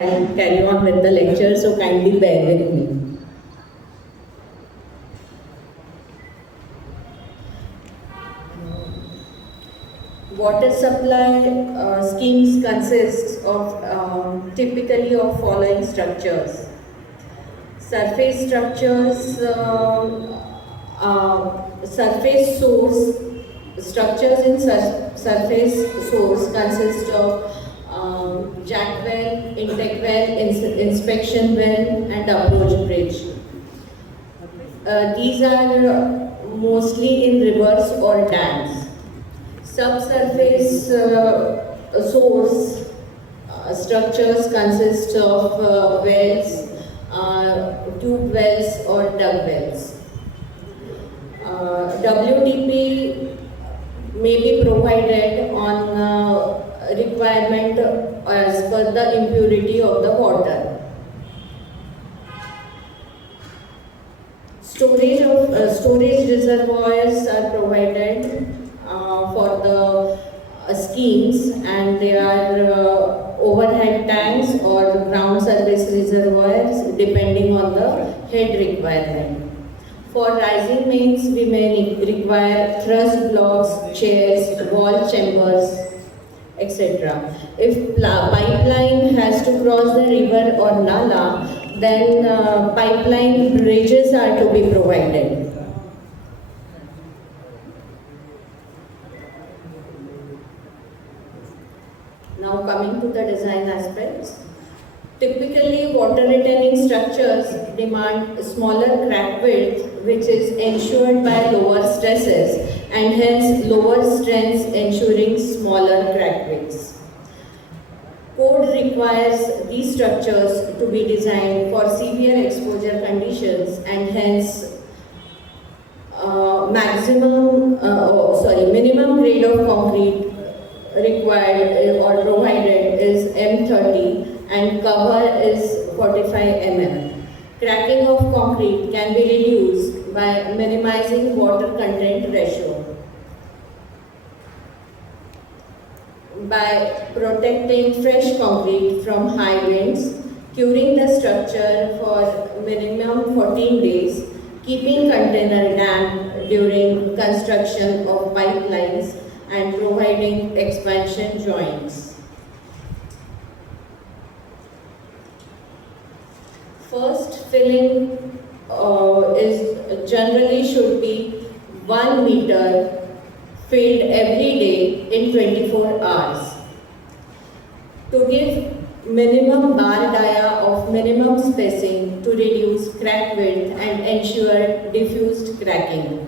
I'll carry on with the lecture, so kindly bear with me. Water supply schemes consist of typically of following structures. Surface structures, surface source, structures in surface source consist of jack well, intake well, inspection well and approach bridge. These are mostly in rivers or dams. Subsurface source structures consist of wells, tube wells or dug wells. WTP may be provided on requirement as per the impurity of the water. Storage reservoirs are provided for the schemes, and they are overhead tanks or ground service reservoirs depending on the head requirement. For rising mains, we may require thrust blocks, chairs, wall chambers, etc. If pipeline has to cross the river or nala, then pipeline bridges are to be provided. Now coming to the design aspects. Typically, water retaining structures demand smaller crack width, which is ensured by lower stresses and hence lower strengths, ensuring smaller crack widths. Code requires these structures to be designed for severe exposure conditions, and hence minimum grade of concrete required or provided is M30 and cover is 45 mm. Cracking of concrete can be reduced by minimizing water content ratio, by protecting fresh concrete from high winds, curing the structure for minimum 14 days, keeping container damp during construction of pipelines, and providing expansion joints. First filling is generally should be 1 meter filled every day in 24 hours. To give minimum bar dia of minimum spacing to reduce crack width and ensure diffused cracking.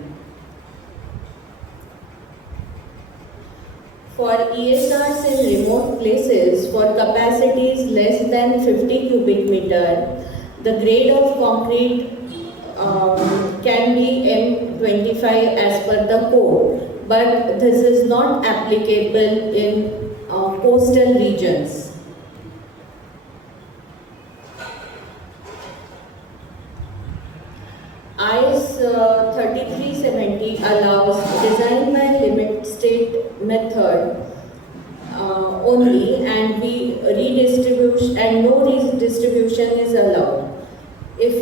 For ESRs in remote places, for capacities less than 50 cubic meter, the grade of concrete can be M25 as per the code, but this is not applicable in coastal regions. IS 3370 allows design by limit state method only, and redistribution and no redistribution is allowed. If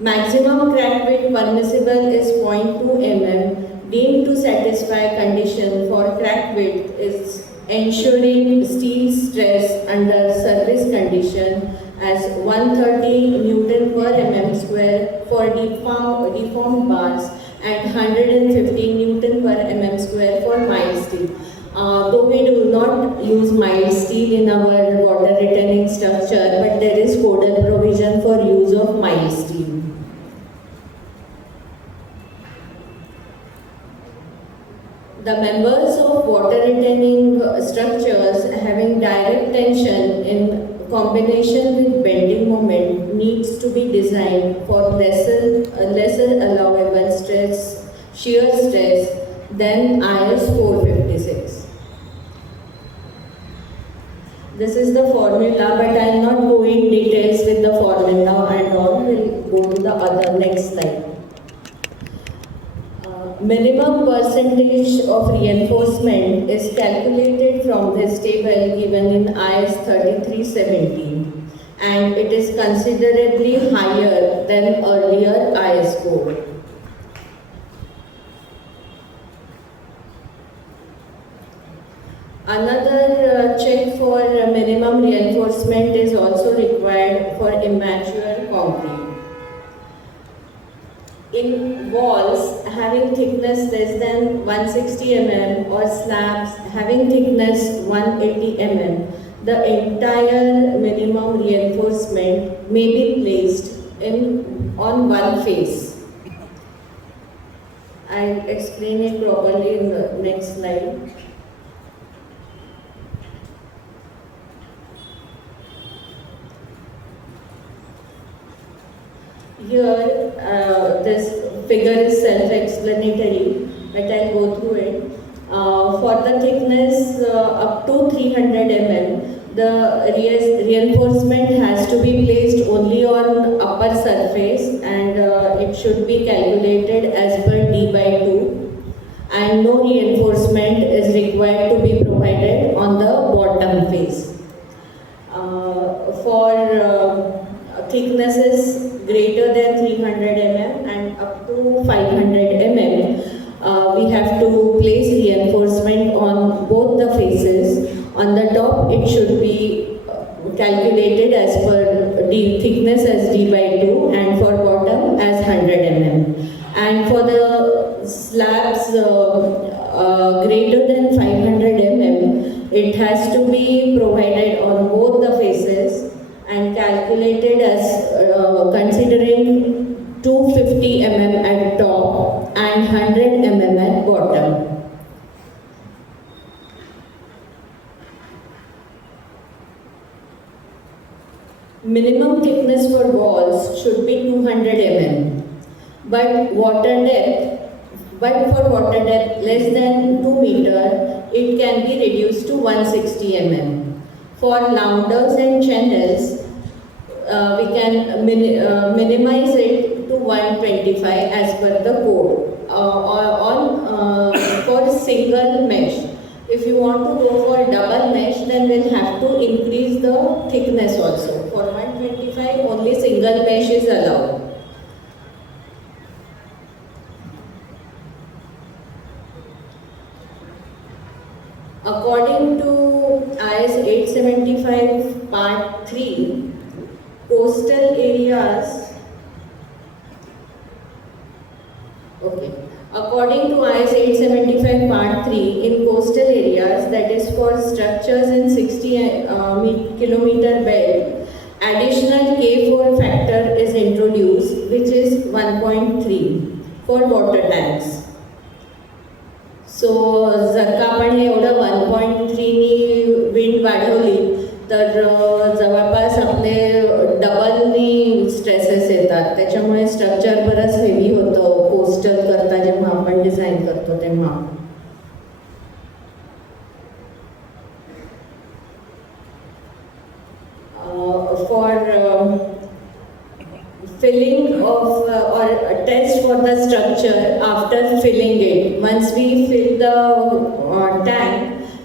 maximum crack width permissible is 0.2 mm, deemed to satisfy condition for crack width is ensuring steel stress under service condition as 130 Newton per mm square for deformed bars and 150 Newton per mm square for mild steel. Though we do not use mild steel in our water retaining structure, but there is codal provision for use of mild steel. The members of water retaining structures having direct tension in combination with bending moment needs to be designed for lesser allowable stress, shear stress than IS 456. This is the formula, but I will not go in details with the formula and all. We'll go to the next slide. Minimum percentage of reinforcement is calculated from this table given in IS 3317, and it is considerably higher than earlier IS code. Another check for minimum reinforcement is also required for immature concrete. In walls having thickness less than 160 mm or slabs having thickness 180 mm, the entire minimum reinforcement may be placed on one face. I'll explain it properly in the next slide. Here, this figure is self-explanatory, but I'll go through it. For the thickness up to 300 mm, the reinforcement has to be placed only on upper surface, and it should be calculated as per D by 2. And no reinforcement is required to be provided on the bottom face. For thicknesses greater than 300 mm and up to 500 mm, we have to place reinforcement on both the faces. On the top, it should be calculated as per D thickness as D by 2, and for bottom as 100 mm. And for the slabs greater than 500 mm, it has to be provided on both the faces and calculated as considering 250 mm at top and 100 mm at bottom. Minimum thickness for walls should be 200 mm, but for water depth less than 2 meter, it can be reduced to 160 mm. For lounders and channels, we can minimize it to 125 as per the code. For single mesh, if you want to go for double mesh, then we'll have to increase the thickness also. For 125, only single mesh is allowed. According to IS 875 Part 3, coastal areas, according to IS 875 Part 3, in coastal areas, that is for structures in 60 kilometer belt, additional K4 factor is introduced, which is 1.3 for water tanks. सो जर का आपण हे एवढं 1.3नी wind वाढवली तर जवळपास आपले डबलनी stresses येतात. त्याच्यामुळे स्ट्रक्चर बरंच हेवी होतं कोस्टल करता जेव्हा आपण डिझाईन करतो तेव्हा. For filling of or a test for the structure after filling it, once we fill the tank,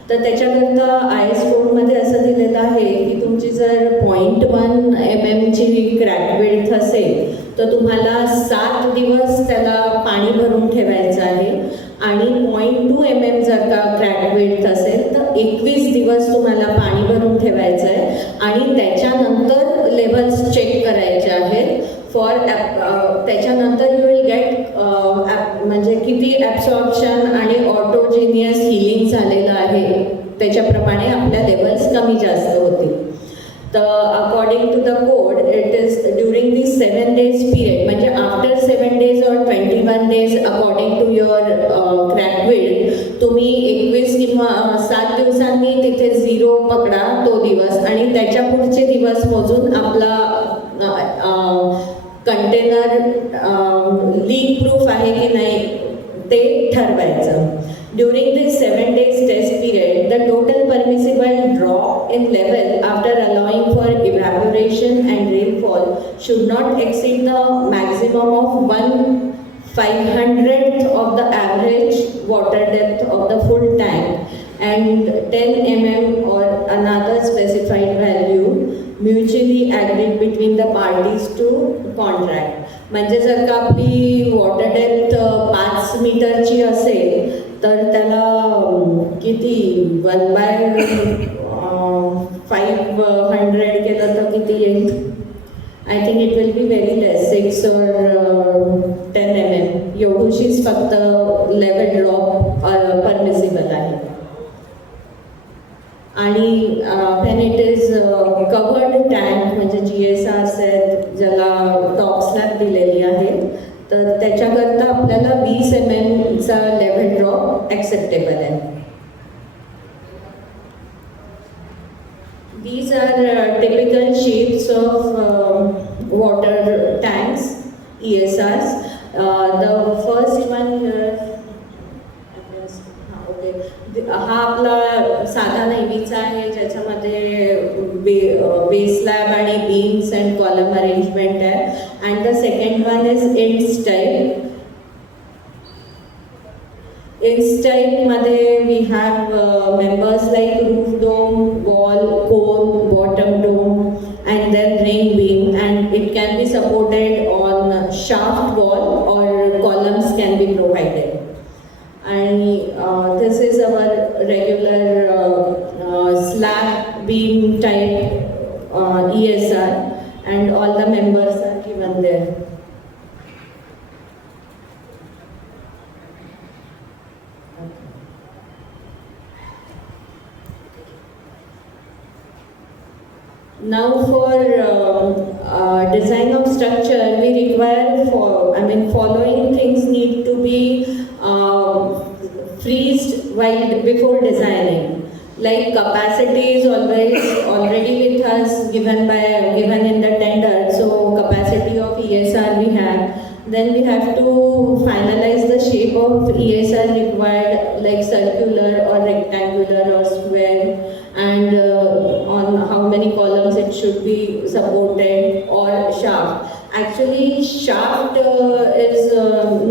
तर त्याच्याकरता IS कोडमध्ये असं दिलेलं आहे की तुमची जर 0.1 mm ची क्रॅक विड्थ असेल तर तुम्हाला 7 दिवस त्याला पाणी भरून ठेवायचं आहे, आणि 0.2 mm जर का क्रॅक विड्थ असेल तर 21 दिवस तुम्हाला पाणी भरून ठेवायचं आहे, आणि त्याच्यानंतर लेवल्स चेक करायचे आहेत. फॉर त्याच्यानंतर यू विल गेट म्हणजे किती ॲब्सॉर्प्शन आणि ऑटोजेनियस हिलिंग झालेलं आहे त्याच्याप्रमाणे आपल्या लेवल्स कमी जास्त होतील. तर according to the code it is during this 7 days period, म्हणजे आफ्टर 7 days और 21 days according to your crack width तुम्ही 21 किंवा 7 दिवसांनी तिथे 0 पकडा तो दिवस, आणि त्याच्या पुढचे दिवस मोजून आपला कंटेनर लीक प्रूफ आहे की नाही ते ठरवायचं. During this 7 days test period, the total permissible drop in level after allowing for evaporation and rainfall should not exceed the maximum of 1/500th of the average water depth of the full tank and 10 mm or another specified value mutually agreed between the parties to contract. म्हणजे जर का आपली water depth 5 मीटरची असेल तर त्याला किती 1/500 केलं तर किती येईल? I think it will be very less, 6 or 10 mm. एवढीशीच फक्त लेवल ड्रॉप परमिसिबल आहे. आणि when it is covered tank म्हणजे GSR set ज्याला टॉप स्लॅब दिलेली आहे तर त्याच्याकरता आपल्याला 20 mm चा लेवल ड्रॉप ॲक्सेप्टेबल आहे. These are typical shapes of water tanks, ESRs. The first one here, हा आपला साधा नेहमीचा आहे ज्याच्यामध्ये बेस स्लॅब आणि बीम्स अँड कॉलम अरेंजमेंट आहे. And the second one is in style. In style मध्ये we have members like roof dome, wall, cone, bottom dome and then ring beam, and it can be supported on shaft wall or columns can be provided. And this is our regular slab beam type ESR, and all the members are given there. Now for design of structure, we require following things need to be freezed while before designing. Like capacity is always already with us given in the tender. So capacity of ESR we have. Then we have to finalize the shape of ESR required, like circular or rectangular or square, and on how many columns it should be supported, or shaft. Actually, shaft is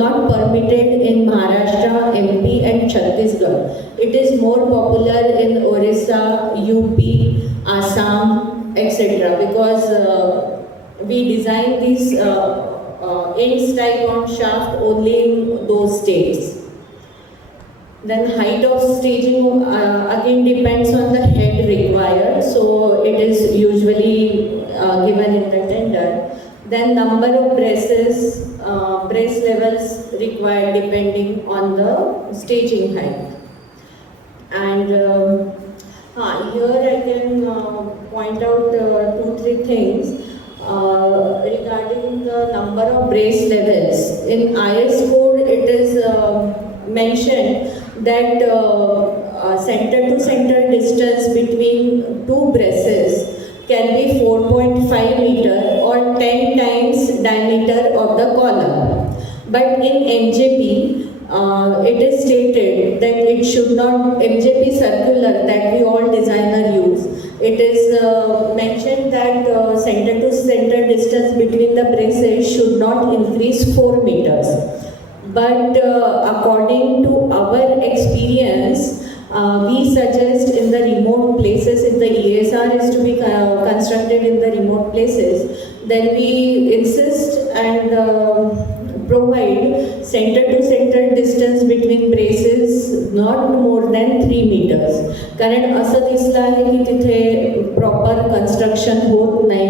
not permitted in Maharashtra, MP and Chhattisgarh. It is more popular in Orissa, UP, Assam, etc. because we design these ends type on shaft only in those states. Then height of staging again depends on the head required, so it is usually given in the tender. Then number of braces, brace levels required depending on the staging height. And here I can point out 2-3 things regarding the number of brace levels. In IS code it is mentioned that center to center distance between two braces can be 4.5 meter or 10 times diameter of the column. But in MJP it is stated that it should not, MJP circular that we all designer use, it is mentioned that center to center distance between the braces should not increase 4 meters. But according to our experience, we suggest in the remote places, if the ESR is to be constructed in the remote places, then we insist and provide center to center distance between braces not more than 3 meters. कारण असं दिसलं आहे की तिथे proper construction होत नाही,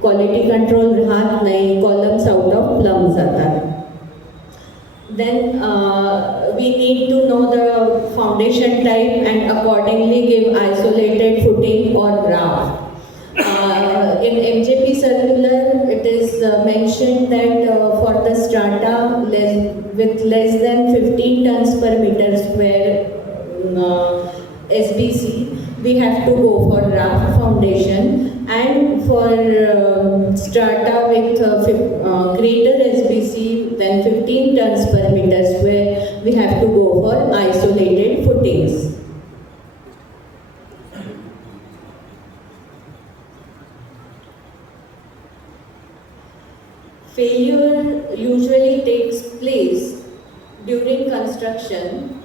quality control राहत नाही, कॉलम्स आउट ऑफ प्लम जातात. Then we need to know the foundation type and accordingly give isolated footing or raft. In MJP circular, it is mentioned that for the strata with less than 15 tons per meter square SBC, we have to go for raft foundation, and for strata with greater SBC than 15 tons per meter square, we have to go for isolated footings. Failure usually takes place during construction,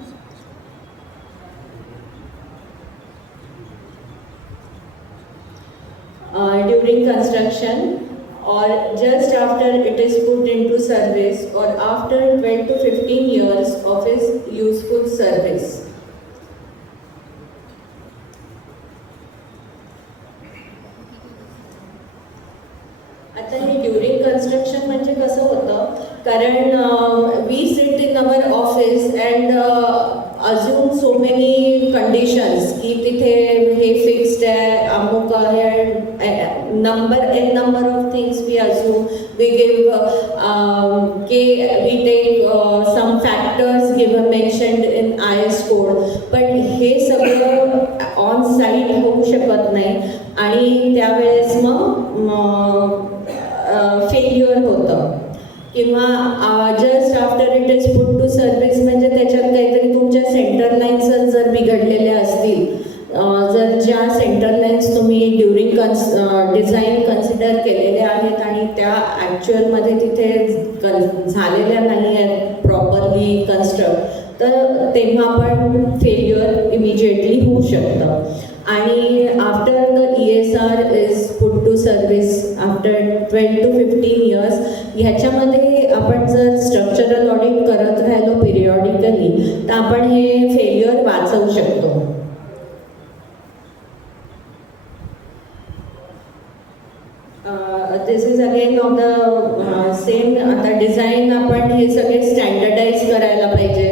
or just after it is put into service or after 12 to 15 years of its useful service. आता हे during construction म्हणजे कसं होतं, कारण we sit in our office and assume so many conditions की तिथे हे fixed आहे, अमुक आहे, number of things we assume, we give के we take some factors given mentioned in IS code, पण हे सगळं ऑन साईट होऊ शकत नाही आणि त्यावेळेस मग फेल्युअर होतं किंवा just after it is put to service म्हणजे त्याच्यात काहीतरी तुमच्या सेंटर लाईन्स जर बिघडलेल्या असतील, जर ज्या सेंटर लाईन्स तुम्ही ड्युरिंग डिझाईन कन्सिडर केलेल्या आहेत आणि त्या ॲक्च्युअलमध्ये तिथे झालेल्या नाही आहेत प्रॉपरली कन्स्ट्रक्ट, तर तेव्हा पण फेल्युअर इमिजिएटली होऊ शकतं. आणि after the ESR is put to service after 12 to 15 years, ह्याच्यामध्ये आपण जर स्ट्रक्चरल ऑडिट करत राहिलो पिरियॉडिकली तर आपण हे फेल्युअर वाचवू शकतो. This is again of the same. आता डिझाईन आपण हे सगळे स्टँडर्डाईज करायला पाहिजे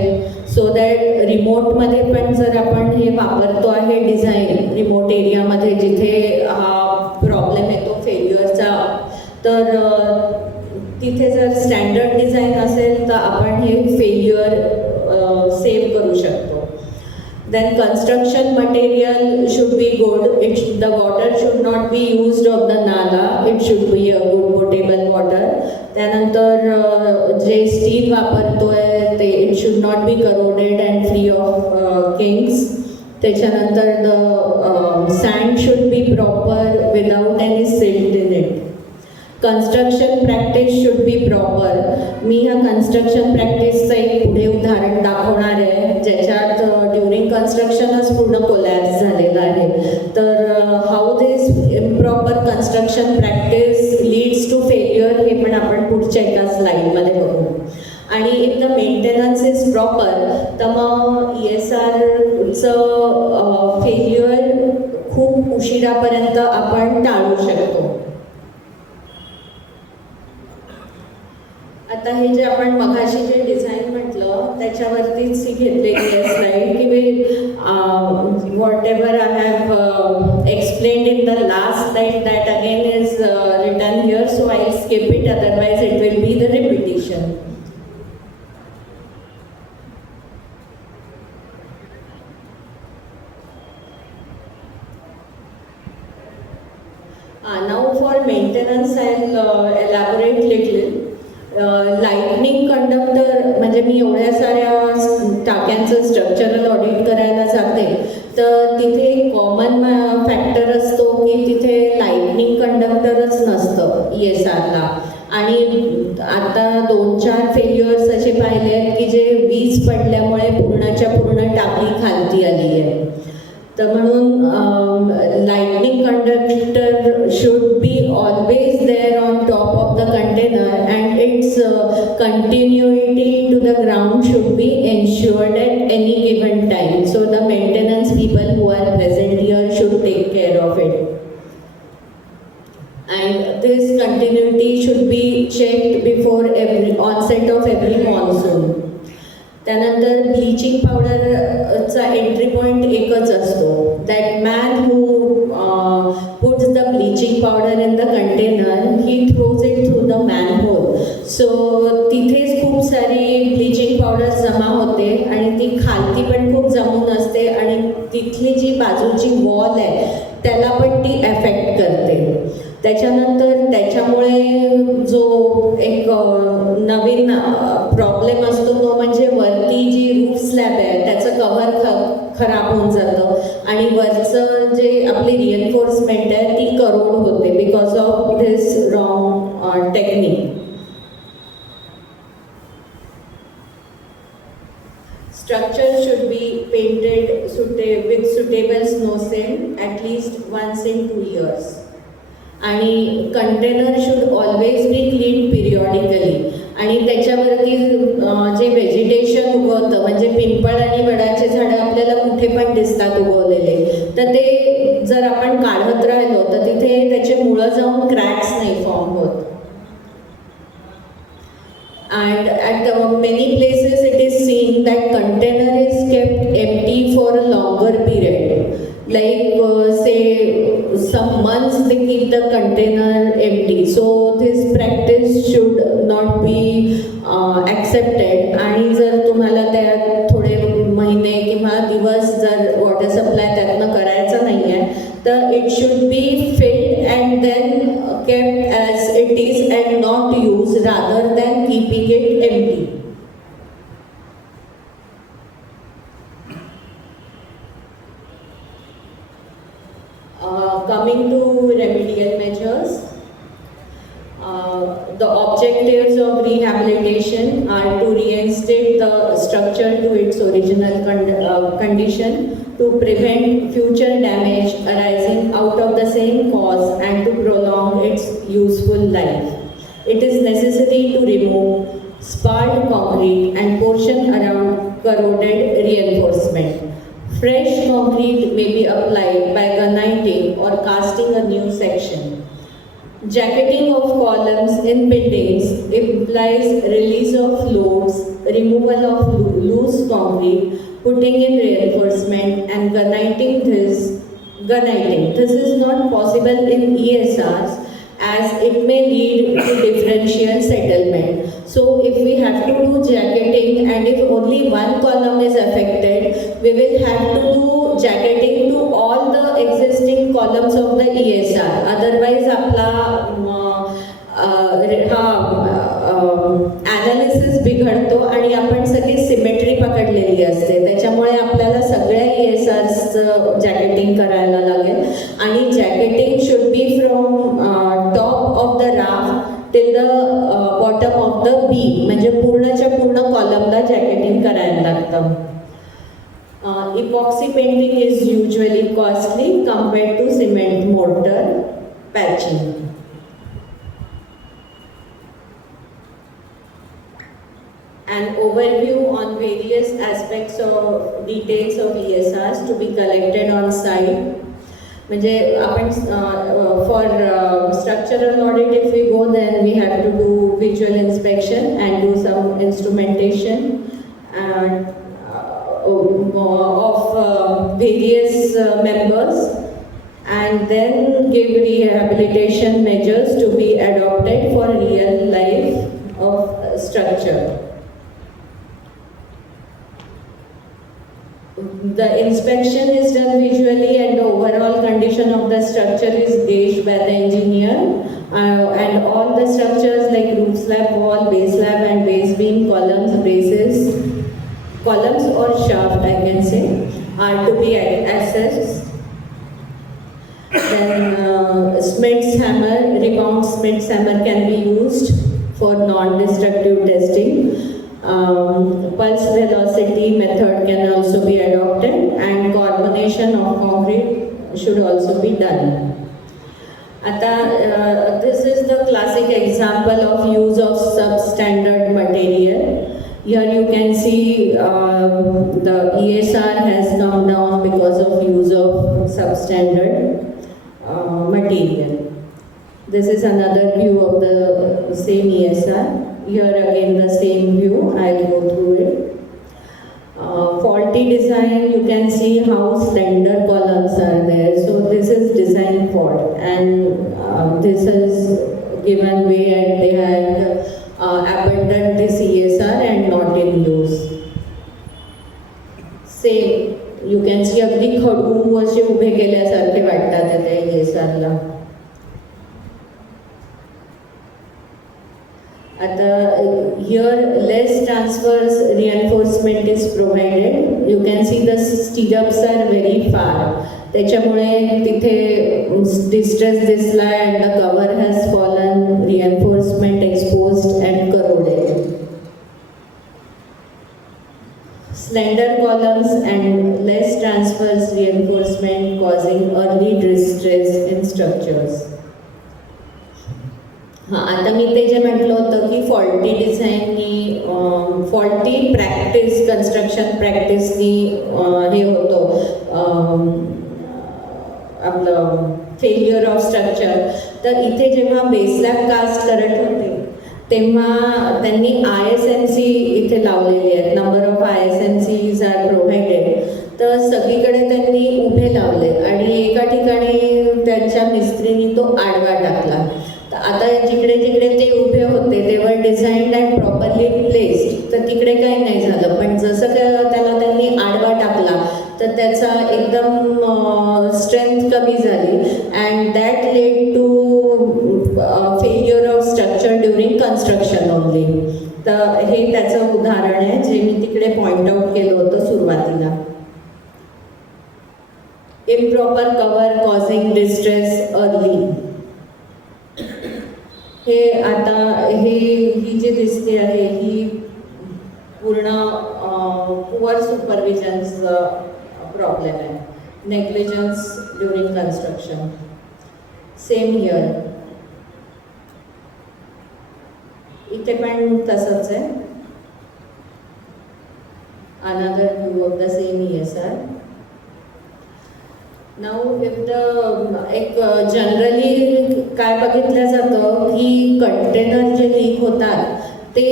सो दॅट रिमोटमध्ये पण जर आपण हे वापरतो आहे डिझाईन रिमोट एरियामध्ये जिथे हा प्रॉब्लेम येतो फेल्युअरचा, तर तिथे जर स्टँडर्ड डिझाईन असेल तर आपण हे फेल्युअर सेव्ह करू शकतो. Then construction material should be good. The water should not be used of the nala. It should be a good potable water. त्यानंतर जे स्टील वापरतोय ते it should not be corroded and free of kinks. त्याच्यानंतर the sand should be proper without any silt in it. Construction practice should be proper. मी ह्या construction प्रॅक्टिसचं एक पुढे उदाहरण दाखवणार आहे ज्याच्यात ड्युरिंग कन्स्ट्रक्शनच पूर्ण कोलॅप्स झालेलं आहे. तर how this improper construction practice leads to failure हे पण आपण पुढच्या एका स्लाईडमध्ये बघू. आणि if the maintenance is proper तर मग ESRचं फेल्युअर खूप उशिरापर्यंत आपण टाळू शकतो. आता हे जे आपण मघाशी जे डिझाईन म्हटलं त्याच्यावरतीच घेतलेली आहे स्लाईड की whatever I have explained in the last slide that again is written here, so I skip it, otherwise it will be the repetition. Now for maintenance I'll elaborate little. Lightning conductor म्हणजे मी एवढ्या साऱ्या टाक्यांचं structural audit करायला जाते तर तिथे एक common factor असतो की तिथे लाईटनिंग कंडक्टरच नसतं ESRला. आणि आता 2-4 फेल्युअर्स असे पाहिले आहेत की जे वीज पडल्यामुळे पूर्णच्या पूर्ण टाकी खालती आली आहे. तर म्हणून lightning conductor should be always there on top of the container and its continuity to the ground should be ensured at any given time. So the maintenance people who are present here should take care of it. And this continuity should be checked before every onset of every monsoon. त्यानंतर bleaching पावडरचा entry point एकच असतो. That man who puts the bleaching powder in the container he throws it through the manhole. So तिथेच खूप सारी bleaching powder जमा होते आणि ती खालती पण खूप जमून असते आणि तिथली जी बाजूची वॉल आहे त्याला पण ती एफेक्ट करते. त्याच्यानंतर त्याच्यामुळे जो एक नवीन प्रॉब्लेम असतो तो म्हणजे वरती जी रूफ स्लॅब आहे त्याचं कव्हर खराब होऊन जातं आणि वरचं जे आपली रिएन्फोर्समेंट आहे ती करोड होते because of this wrong technique. years. आणि container should always be clean periodically. आणि त्याच्यावरती जे व्हेजिटेशन उगवतं, म्हणजे पिंपळ आणि वडाचे झाडं आपल्याला कुठे पण दिसतात उगवलेले, तर ते जर आपण काढत राहिलो तर तिथे त्याचे मुळं जाऊन क्रॅक्स नाही फॉर्म होत. And at many places it is seen that container is kept empty for a longer period, like say some months they keep the container empty. So this practice should not be accepted. आणि जर तुम्हाला त्यात थोडे महिने किंवा दिवस जर water supply त्यातनं करायचं नाही आहे, तर it should be filled and then kept as it is and not used rather than keeping it empty. Coming to remedial measures, the objectives of rehabilitation are to reinstate the structure to its original condition, to prevent future damage arising out of the same cause, and to prolong its useful life. It is necessary to remove sparred concrete and portion around corroded reinforcement. Fresh concrete may be applied by graniting or casting a new section. Jacketing of columns in buildings implies release of loads, removal of loose concrete, putting in reinforcement, and graniting. This is not possible in ESRs as it may lead to differential settlement. So if we have to do jacketing and if only one column is affected, we will have to do jacketing to all the existing columns of the ESR. Otherwise आपला analysis बिघडतो आणि आपण सगळी symmetry पकडलेली असते. त्याच्यामुळे आपल्याला सगळ्या ESRचं जॅकेटिंग करायला लागेल. आणि jacketing should be from top of the raft till the bottom of the beam, म्हणजे पूर्णच्या पूर्ण कॉलमला जॅकेटिंग करायला लागतं. Epoxy painting is usually costly compared to cement mortar patching. An overview on various aspects of details of ESRs to be collected on site. म्हणजे आपण for structural audit if we go, then we have to do visual inspection and do some instrumentation and of various members, and then give rehabilitation measures to be adopted for real life of structure. The inspection is done visually and the overall condition of the structure is gauged by the engineer, and all the structures like roof slab, wall, base slab and base beam, columns, braces, columns or shaft I can say, are to be assessed. Then Smith's hammer, rebound Smith's hammer can be used for non-destructive testing. Pulse velocity method can also be adopted, and carbonation of concrete should also be done. This is the classic example of use of substandard material. Here you can see the ESR has come down because of use of substandard material. This is another view of the same ESR. Here again the same view, I'll go through it. Faulty design, you can see how slender columns are there. So this is design fault, and this is given way and they had abandoned this ESR and not in use. Same, you can see अगदी खडू असे उभे केल्यासारखे वाटतात त्या ESRला. Here less transverse reinforcement is provided. You can see the stirrups are very far. त्याच्यामुळे तिथे distress दिसला and the cover has fallen, reinforcement exposed and corroded. Slender columns and less transverse reinforcement causing early distress in structure. Structures. हां, आता मी ते जे म्हटलं होतं की faulty डिझाईननी faulty practice construction प्रॅक्टिसनी हे होतं आपलं फेल्युअर ऑफ स्ट्रक्चर. तर इथे जेव्हा बेसलॅब कास्ट करत होते तेव्हा त्यांनी ISMC इथे लावलेली आहेत. Number of ISMCs are provided. तर सगळीकडे त्यांनी उभे लावले आणि एका ठिकाणी त्यांच्या मिस्त्रीनी तो आडवा टाकला. तर आता जिकडे जिकडे ते उभे होते ते वर डिझाईन्ड अँड प्रॉपरली प्लेस्ड, तर तिकडे काही नाही झालं. पण जसं त्याला त्यांनी आडवा टाकला तर त्याचा एकदम स्ट्रेंथ कमी झाली and that led to failure of structure during construction only. तर हे त्याचं उदाहरण आहे जे मी तिकडे पॉइंट आउट केलं होतं सुरुवातीला. Improper cover causing distress early. हे आता ही जी दिसते आहे ही पूर्ण पुअर सुपरविजन्सचं प्रॉब्लेम आहे. Negligence during construction. Same here. इथे पण तसंच आहे. Another view of the same ESR. Now if the एक जनरली काय बघितलं जातं की कंटेनर जे लीक होतात ते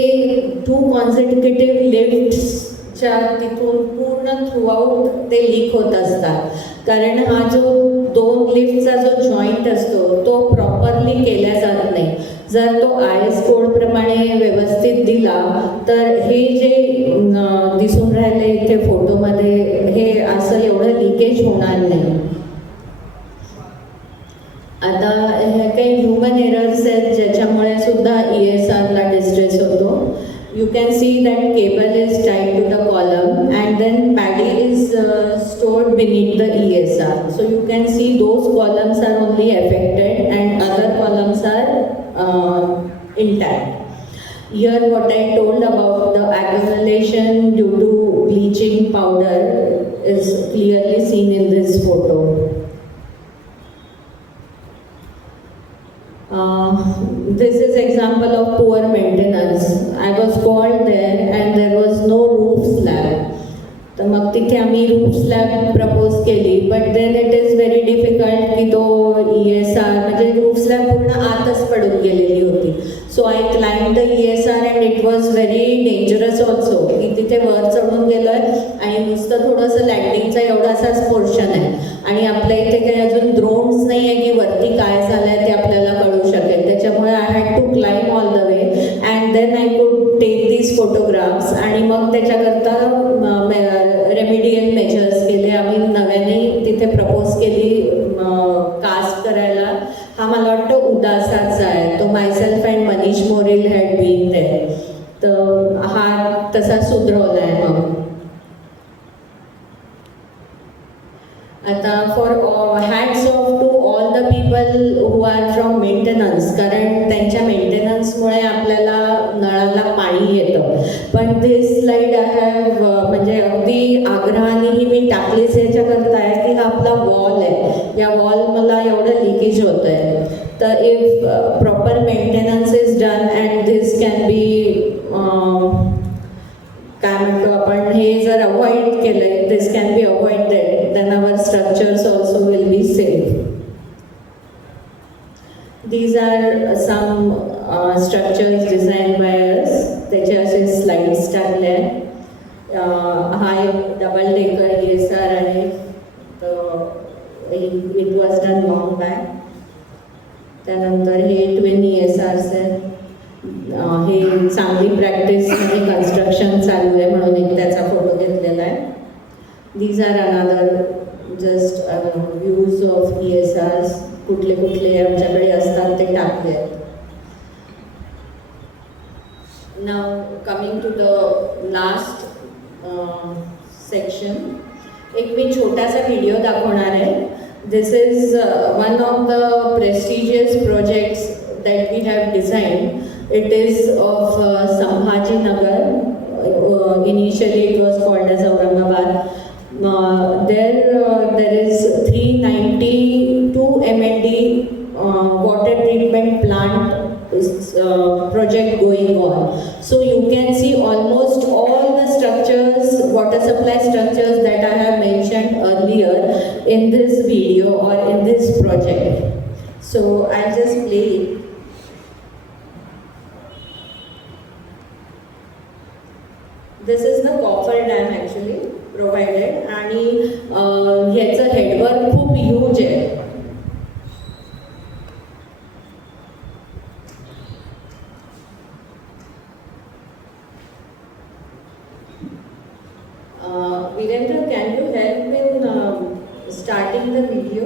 2 कॉन्सिक्युटिव्ह लिफ्ट्सच्या तिथून पूर्ण थ्रूआउट ते लीक होत असतात. कारण हा जो 2 लिफ्टचा जो जॉईंट असतो तो प्रॉपरली केला जात नाही. जर तो IS कोडप्रमाणे व्यवस्थित दिला तर हे जे दिसून राहिले इथे फोटोमध्ये हे असं एवढं लिकेज होणार नाही. आता हे काही ह्युमन एरर्स आहेत ज्याच्यामुळे सुद्धा ESRला डिस्ट्रेस होतो. You can see that cable is tied to the column and then paddy is stored beneath the ESR. So you can see those columns are only affected and other columns are intact. Here what I told about the accumulation due to bleaching powder is clearly seen in this photo. This is example of poor maintenance. I was called there and there was no roof slab. तर मग तिथे आम्ही roof slab propose केली but then it is very difficult की तो ESR म्हणजे roof slab पूर्ण आतच पडून गेलेली होती. So I climb the ESR and it was very dangerous also की तिथे वर चढून गेलो आहे आणि नुसतं थोडंसं लँडिंगचा एवढासाच पोर्शन आहे आणि आपल्या इथे काही अजून ड्रोन्स नाही आहे की वरती काय झालं आहे ते आपल्याला कळू शकेल. त्याच्यामुळे I had to climb all the way and then I could take these photographs आणि मग त्याच्याकरता रेमिडियल मेजर्स केले. आम्ही नव्याने तिथे प्रपोज केली कास्ट करायला. हा मला वाटतं उदासाचा आहे. तो myself and Manish Morel had been there. तर हा तसा सुधरवला आहे. मग आता for hats off to all the people who are from maintenance. कारण त्यांच्या मेंटेनन्समुळे आपल्याला नळाला पाणी येतं. पण दिस स्लाईड आय हॅव म्हणजे अगदी आग्रहानेही मी टाकलीच याच्याकरता आहे की हा आपला वॉल आहे. या वॉल मला एवढं लिकेज होतं आहे. तर if proper maintenance is done and this can be काय म्हणतो आपण हे जर अवॉइड केलं this can be avoided then our structures also will be safe. These are some structures designed by us. त्याचे असे स्लाइड्स टाकले आहेत. हा एक डबल डेकर ESR आहे. तर it was done long back. त्यानंतर हे ट्विन ESRs आहेत. हे चांगली प्रॅक्टिस म्हणजे कन्स्ट्रक्शन चालू आहे म्हणून एक त्याचा फोटो घेतलेला आहे. These are another just views of ESRs. कुठले कुठले आमच्याकडे असतात ते टाकले आहेत. Now coming to the last section. एक मी छोटासा व्हिडिओ दाखवणार आहे. This is one of the prestigious projects that we have designed. It is of Sambhajinagar. Initially it was called as Aurangabad. There is 392 MND water treatment plant project going on. So you can see almost all the structures, water supply structures that I have mentioned earlier in this video or in this project. So I'll just play it. This is the coffer dam actually provided आणि ह्याचं headwork खूप huge आहे. Virendra, can you help in starting the video?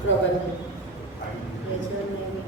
Probably. Yes, your name.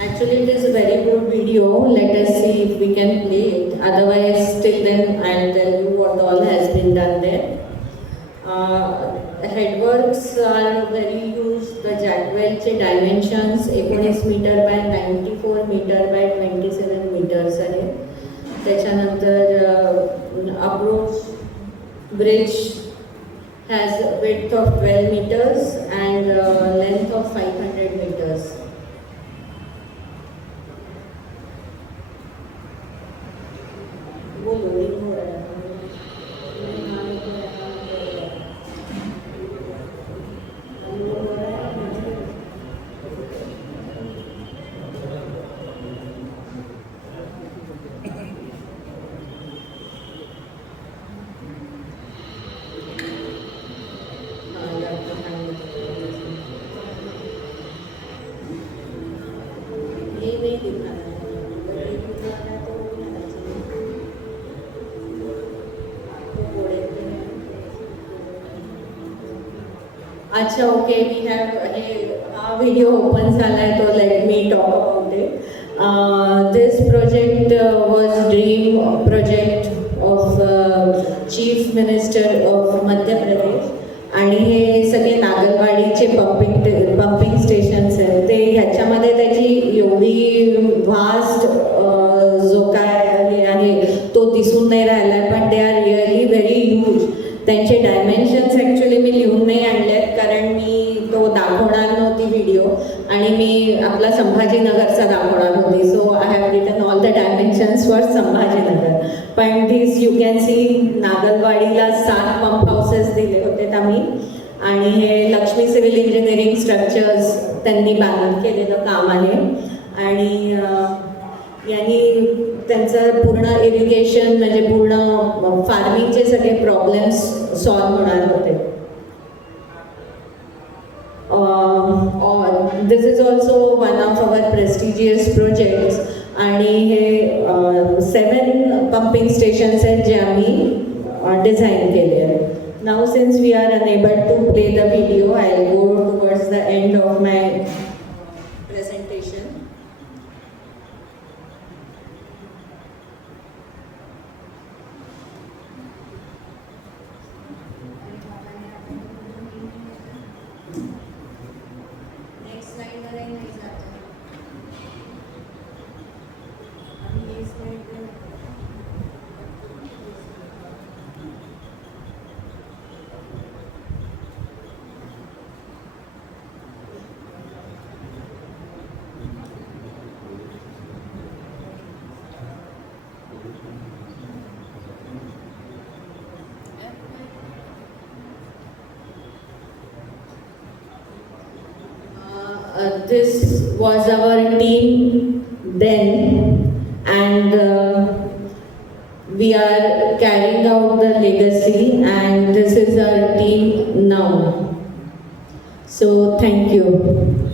Actually, it is a very good video. Let us see if we can play it. Otherwise, till then, I'll tell you what all has been done there. Headworks are very huge. The Jackwellचे dimensions 19 metre by 94 metre by 27 meters आहे. त्याच्यानंतर approach bridge has a width of 12 meters and length of 500 meters. वो loading हो रहा है. अच्छा, okay, we have हे हा video open झाला आहे तो let me talk about it. This project was dream project of chief minister of Madhya Pradesh. आणि हे सगळे नागलवाडीचे पंपिंग स्टेशन्स आहेत ते ह्याच्यामध्ये त्याची एवढी व्हास्ट जो काय हे आहे तो दिसून नाही राहिला आहे, पण they are really very huge. त्यांचे डायमेन्शन्स ॲक्च्युली मी लिहून नाही आणले आहेत कारण मी तो दाखवणार नव्हती व्हिडिओ आणि मी आपला संभाजीनगरचा दाखवणार होती. So I have written all the dimensions for Sambhajinagar. पण धिस यू कॅन सी नागलवाडीला 7 पंप हाऊसेस दिले होते आम्ही आणि हे लक्ष्मी सिव्हिल इंजिनिअरिंग स्ट्रक्चर्स त्यांनी बॅनर केलेलं काम आहे आणि यांनी त्यांचं पूर्ण इरिगेशन म्हणजे पूर्ण फार्मिंगचे सगळे प्रॉब्लेम्स सॉल्व होणार होते. This is also one of our prestigious projects आणि हे 7 पंपिंग स्टेशन्स आहेत जे आम्ही डिझाईन केले आहेत. Now since we are enable to play the video I will go towards the end of my presentation. Next स्लाइडवर नाही जात. This was our team then, and we are carrying out the legacy, and this is our team now. So thank you.